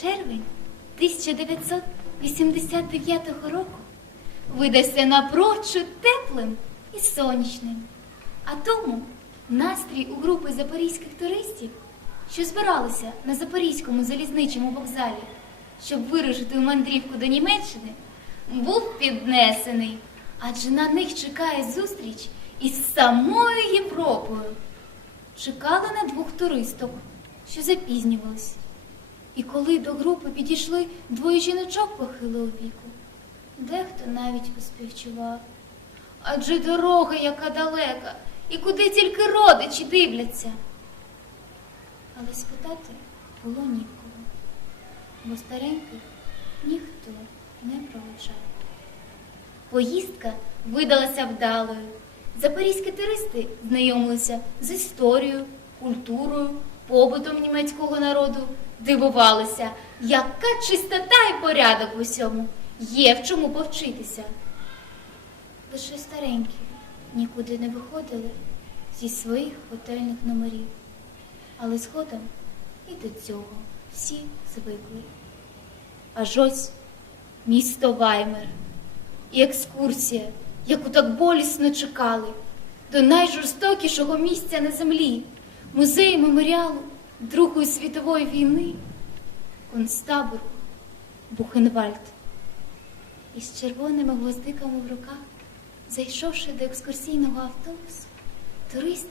Червень 1989 року видався напрочуд теплим і сонячним. А тому настрій у групи запорізьких туристів, що збиралися на Запорізькому залізничому вокзалі, щоб вирушити у мандрівку до Німеччини, був піднесений, адже на них чекає зустріч із самою Європою. Чекали на двох туристок, що запізнювались. І коли до групи підійшли двоє жіночок похилого віку, дехто навіть поспівчував. Адже дорога яка далека, і куди тільки родичі дивляться. Але спитати було нікого, бо стареньких ніхто не проводжав. Поїздка видалася вдалою. Запорізькі туристи знайомилися з історією, культурою, побутом німецького народу, дивувалися, яка чистота і порядок в усьому, є в чому повчитися. Лише старенькі нікуди не виходили зі своїх готельних номерів, але згодом і до цього всі звикли. Аж ось місто Ваймер. І екскурсія, яку так болісно чекали, до найжорстокішого місця на землі, музею меморіалу Другої світової війни, концтабору Бухенвальд. Із червоними гвоздиками в руках, зайшовши до екскурсійного автобусу, турист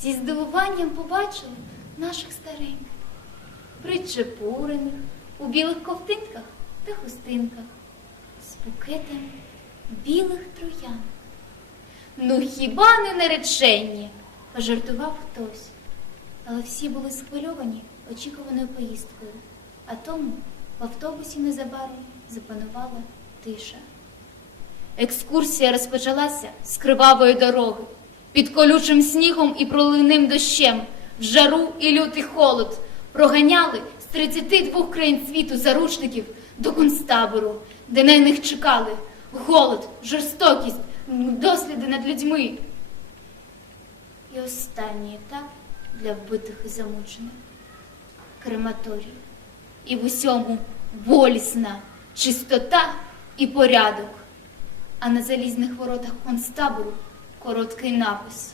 зі здивуванням побачив наших стареньких, причепурених у білих ковтинках та хустинках з букетами білих троян. Ну хіба не наречені? пожартував хтось. Але всі були схвильовані очікуваною поїздкою, а тому в автобусі незабаром запанувала тиша. Екскурсія розпочалася з кривавої дороги, під колючим снігом і проливним дощем, в жару і лютий холод проганяли з 32 країн світу заручників до концтабору, де на них чекали голод, жорстокість, досліди над людьми. І останній етап для вбитих і замучених крематорій. І в усьому болісна чистота і порядок. А на залізних воротах концтабору короткий напис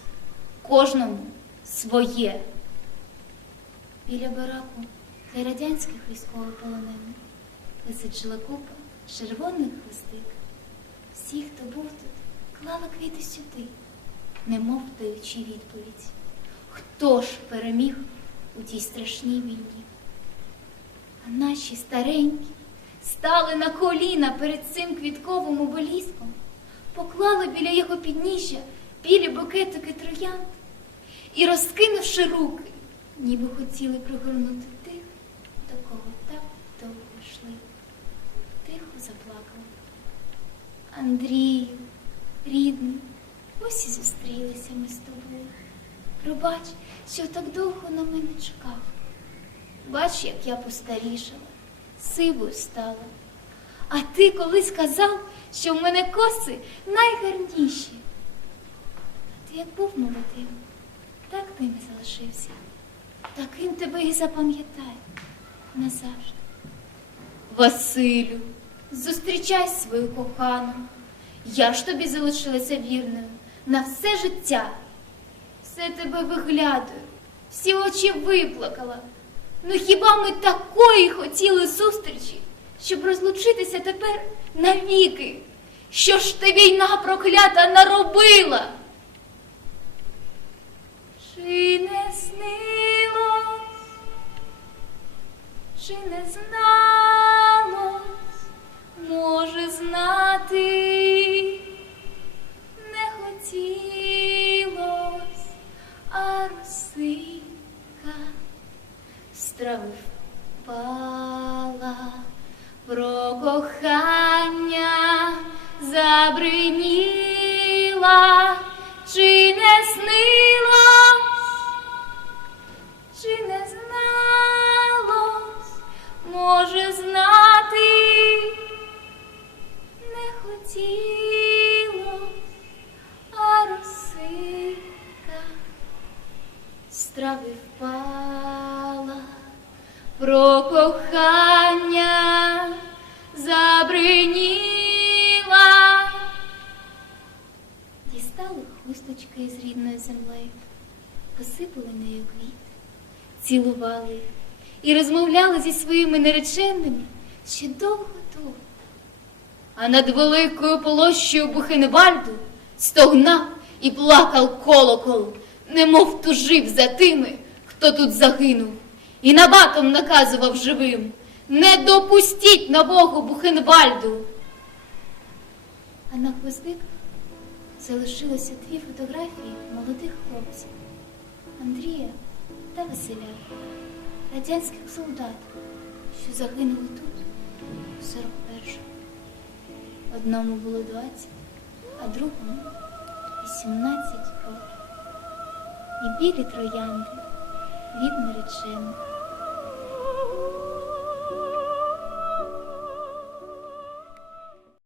кожному своє. Біля бараку для радянських військовополонених височила купа червоних хвостик. Всі, хто був тут, клали квіти сюди, немов даючи відповідь. Хто ж переміг у тій страшній війні? А наші старенькі стали на коліна перед цим квітковим обеліском, поклали біля його підніжжя білі букетики троянд і, розкинувши руки, ніби хотіли пригорнути тих, до кого так довго йшли. Тихо заплакали. Андрію, рідний, ось і зустрілися ми з тобою. Пробач, що так довго на мене чекав. Бач, як я постарішала, сивою стала. А ти колись казав, що в мене коси найгарніші. А ти як був молодим, так ти не залишився. Таким тебе і запам'ятаю назавжди. Василю, зустрічай свою кохану. Я ж тобі залишилася вірною на все життя. Все тебе виглядаю, всі очі виплакала. Ну хіба ми такої хотіли зустрічі, щоб розлучитися тепер навіки? Що ж ти війна проклята наробила? Чи не снилось, чи не зналось, може знати, кохання забриніла, чи не снилось, чи не зналось, може знати, не хотілось, а росинка з впала, про кохання кісточки з рідною землею, посипали нею квіт, цілували і розмовляли зі своїми нареченими ще довго-довго. А над великою площею Бухенвальду стогнав і плакав колокол, немов тужив за тими, хто тут загинув, і набатом наказував живим не допустіть нового Бухенвальду. А на гвоздиках залишилося дві фотографії молодих хлопців Андрія та Василя, радянських солдат, що загинули тут у 41-му. Одному було 20, а другому 18 років. І білі троянди від наречених.